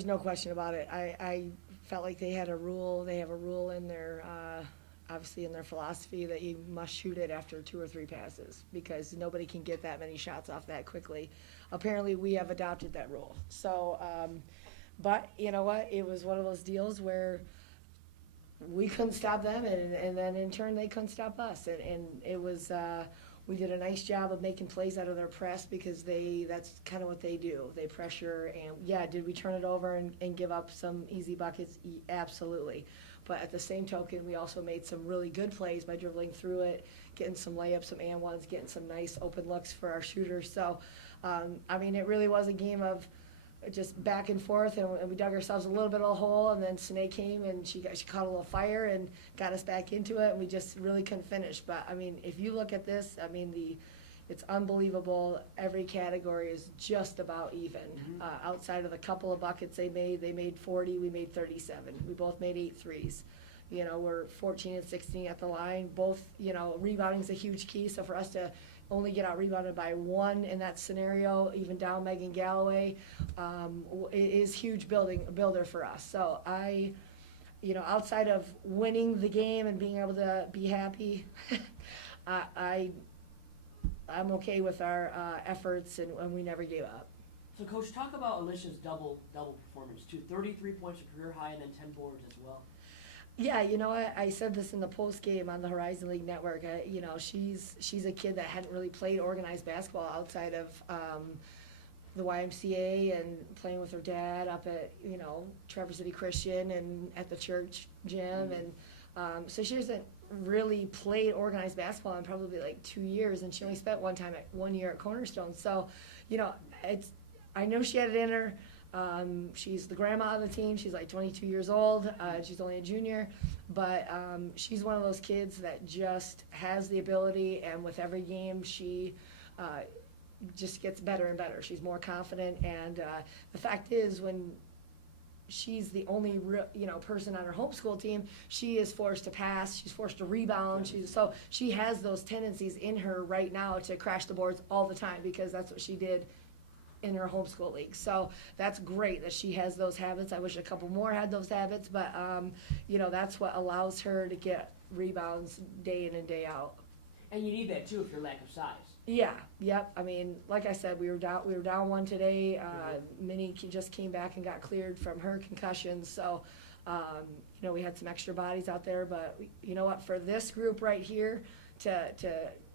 was no question about it. I felt like they had a rule. They have a rule in their, obviously in their philosophy that you must shoot it after 2 or 3 passes because nobody can get that many shots off that quickly. Apparently, we have adopted that rule. So, but you know what? It was one of those deals where we couldn't stop them, and then in turn they couldn't stop us. And it was, we did a nice job of making plays out of their press because that's kind of what they do. They pressure, and yeah, did we turn it over and give up some easy buckets? Absolutely. But at the same token, we also made some really good plays by dribbling through it, getting some layups, some and ones, getting some nice open looks for our shooters. So, I mean, it really was a game of just back and forth, and we dug ourselves a little bit of a hole, and then Sine came and she caught a little fire and got us back into it, and we just really couldn't finish. But I mean, if you look at this, I mean, it's unbelievable. Every category is just about even. Outside of the couple of buckets they made 40, we made 37. We both made 8 threes. You know, we're 14 and 16 at the line. Both, you know, rebounding is a huge key. So for us to only get out rebounded by 1 in that scenario, even down Megan Galloway, it is huge builder for us. So you know, outside of winning the game and being able to be happy, I'm okay with our efforts, and we never gave up. So, Coach, talk about Alicia's double performance too. 33 points, a career high, and then 10 boards as well. Yeah, you know, I said this in the post game on the Horizon League Network. You know, she's a kid that hadn't really played organized basketball outside of the YMCA and playing with her dad up at, you know, Traverse City Christian and at the church gym. And so she hasn't really played organized basketball in probably like 2 years, and she only spent 1 year at Cornerstone. So, you know, I know she had it in her. She's the grandma of the team. She's like 22 years old. She's only a junior, but she's one of those kids that just has the ability, and with every game she just gets better and better. She's more confident, and the fact is, when she's the only person on her homeschool team, she is forced to pass, she's forced to rebound. So she has those tendencies in her right now to crash the boards all the time because that's what she did in her homeschool league. So that's great that she has those habits. I wish a couple more had those habits, but you know, that's what allows her to get rebounds day in and day out. And you need that too if you're lack of size. Yeah, yep. I mean, like I said, we were down 1 today. Minnie just came back and got cleared from her concussion. So, you know, we had some extra bodies out there, but you know what? For this group right here, to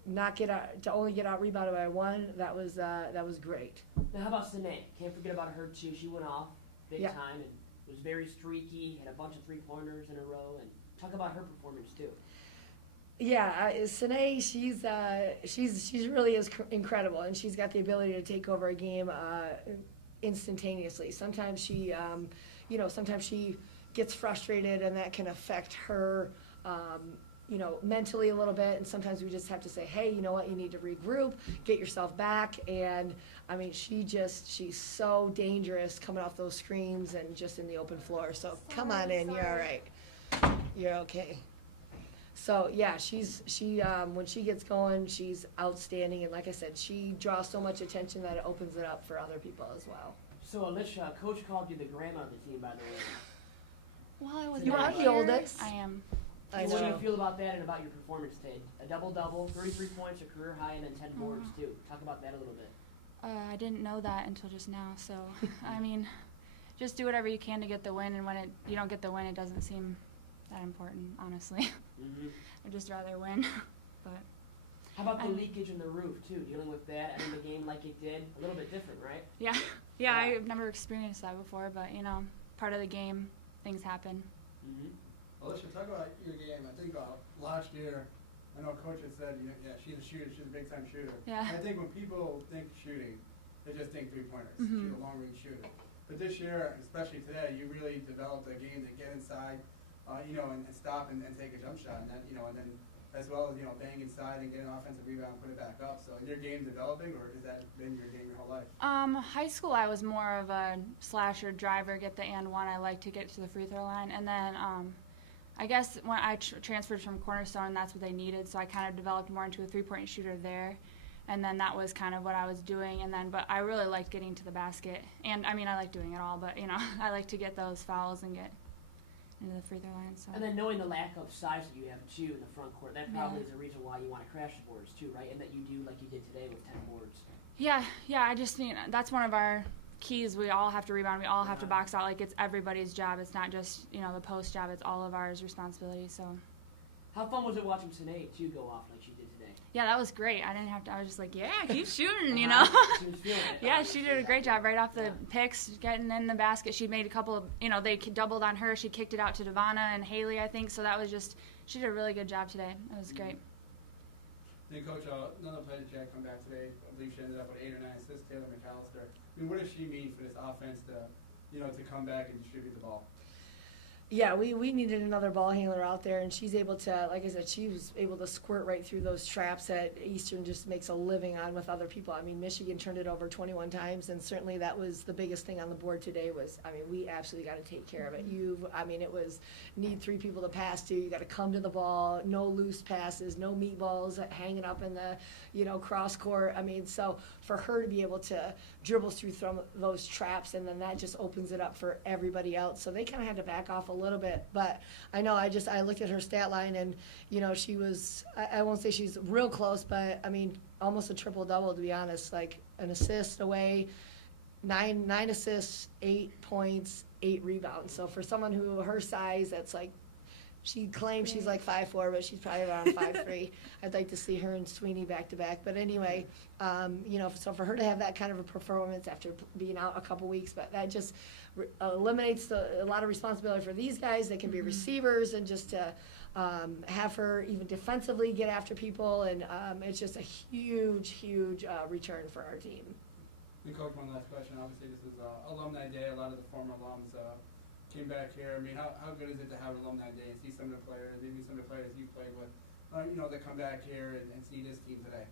not get out, to only get out rebounded by 1, that was great. Now, how about Sine? Can't forget about her too. She went off big time and was very streaky. Had a bunch of 3-pointers in a row. And talk about her performance too. Yeah, Sine, she's really is incredible, and she's got the ability to take over a game instantaneously. Sometimes she, you know, sometimes she gets frustrated, and that can affect her, you know, mentally a little bit. And sometimes we just have to say, hey, you know what, you need to regroup, get yourself back. And I mean, she's so dangerous coming off those screens and just in the open floor. So come on in, you're all right. You're okay. So yeah, she when she gets going, she's outstanding, and like I said, she draws so much attention that it opens it up for other people as well. So Alicia, Coach called you the grandma of the team, by the way. Well, I was You are the oldest. I am. I What do you know. feel about that and about your performance today? A double-double, 33 points, a career high, and then 10 boards too. Talk about that a little bit. I didn't know that until just now. So I mean, just do whatever you can to get the win, and when you don't get the win, it doesn't seem that important, honestly. I'd just rather win. But how about the leakage in the roof too? Dealing with that and the game like it did, a little bit different, right? Yeah, I've never experienced that before, but you know, part of the game, things happen. Alicia, talk about your game. I think last year, I know Coach had said, she's a shooter, she's a big-time shooter. Yeah. I think when people think shooting, they just think 3-pointers. She's a long-range shooter. But this year, especially today, you really developed a game to get inside, you know, and stop and take a jump shot, and then, you know, and then as well as, you know, bang inside and get an offensive rebound, put it back up. So is your game developing, or has that been your game your whole life? High school, I was more of a slasher driver, get the and one. I like to get to the free throw line, and then I guess when I transferred from Cornerstone, that's what they needed, so I kind of developed more into a 3-point shooter there. And then that was kind of what I was doing. And then, but I really liked getting to the basket. And, I mean, I like doing it all, but, you know, I like to get those fouls and get into the free throw line. So. And then knowing the lack of size that you have, too, in the front court, that probably Yeah. is a reason why you want to crash the boards, too, right? And that you do like you did today with 10 boards. Yeah, I just mean that's one of our keys. We all have to rebound. We all have to box out. Like, it's everybody's job. It's not just, you know, the post job. It's all of ours responsibility. So. How fun was it watching Sinead, too, go off like she did today? Yeah, that was great. I didn't have to. I was just like, yeah, keep shooting, you know. She was feeling it. Yeah, she did a great job right off the picks, getting in the basket. She made a couple of, you know, they doubled on her. She kicked it out to Devonna and Haley, I think. So that was just, she did a really good job today. It was great. Then Coach, another player that Jack come back today, I believe she ended up with 8 or 9 assists, Taylor McAllister. I mean, what does she mean for this offense to, you know, to come back and distribute the ball? Yeah, we needed another ball handler out there, and she's able to, like I said, she was able to squirt right through those traps that Eastern just makes a living on with other people. I mean, Michigan turned it over 21 times, and certainly that was the biggest thing on the board today was, I mean, we absolutely got to take care of it. It was need 3 people to pass to. You got to come to the ball, no loose passes, no meatballs hanging up in the, you know, cross court. I mean, so for her to be able to dribble through those traps, and then that just opens it up for everybody else. So they kind of had to back off a little bit, but I know I looked at her stat line, and you know she was, I won't say she's real close, but I mean almost a triple double, to be honest. Like an assist away, 9 assists, 8 points, 8 rebounds. So for someone who her size, that's like, she claims she's like 5'4", but she's probably around 5'3". I'd like to see her and Sweeney back to back. But anyway, you know, so for her to have that kind of a performance after being out a couple weeks, but that just eliminates a lot of responsibility for these guys. They can be receivers, and just to have her even defensively get after people, and it's just a huge return for our team. And Coach, one last question. Obviously, this is Alumni Day. A lot of the former alums came back here. I mean, how good is it to have Alumni Day and see some of the players, maybe some of the players you played with, you know, that come back here and see this team today?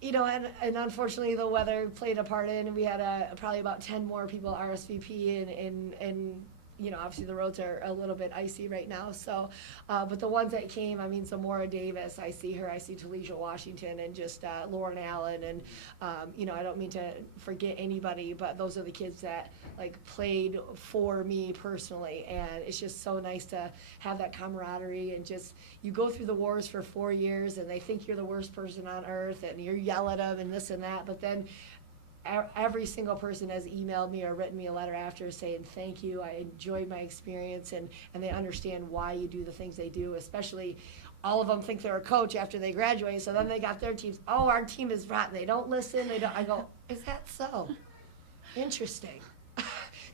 You know, and unfortunately the weather played a part in. We had probably about 10 more people RSVP, and you know, obviously the roads are a little bit icy right now. So, but the ones that came, I mean, Zamora Davis, I see her, I see Talisha Washington, and just Lauren Allen, and you know, I don't mean to forget anybody, but those are the kids that like played for me personally, and it's just so nice to have that camaraderie, and just you go through the wars for 4 years, and they think you're the worst person on earth, and you yell at them and this and that, but then every single person has emailed me or written me a letter after saying thank you, I enjoyed my experience, and they understand why you do the things they do. Especially all of them think they're a coach after they graduate, so then they got their teams, oh, our team is rotten, they don't listen, I go, is that so? Interesting.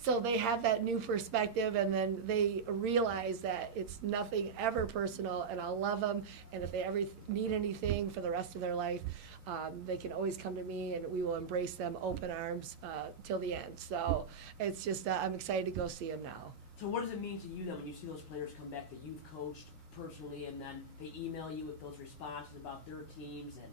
So they have that new perspective, and then they realize that it's nothing ever personal, and I'll love them, and if they ever need anything for the rest of their life, they can always come to me, and we will embrace them open arms till the end. So it's just, I'm excited to go see them now. So what does it mean to you then when you see those players come back that you've coached personally, and then they email you with those responses about their teams? And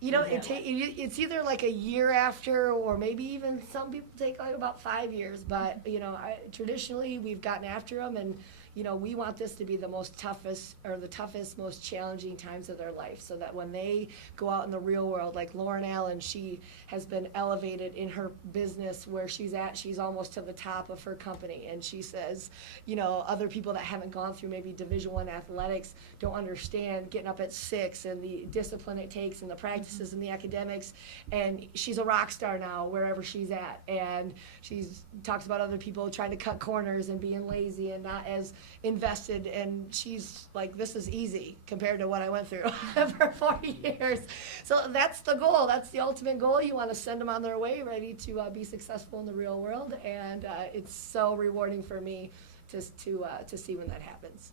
you know, it's either like a year after, or maybe even some people take like about 5 years. But you know, traditionally we've gotten after them, and you know, we want this to be the toughest, most challenging times of their life, so that when they go out in the real world, like Lauren Allen, she has been elevated in her business where she's at. She's almost to the top of her company, and she says, you know, other people that haven't gone through maybe Division I athletics don't understand getting up at 6 and the discipline it takes, and the practices and the academics. And she's a rock star now wherever she's at, and she talks about other people trying to cut corners and being lazy and not as invested, and she's like, this is easy compared to what I went through for 40 years. So that's the goal. That's the ultimate goal. You want to send them on their way ready to be successful in the real world, and it's so rewarding for me to see when that happens.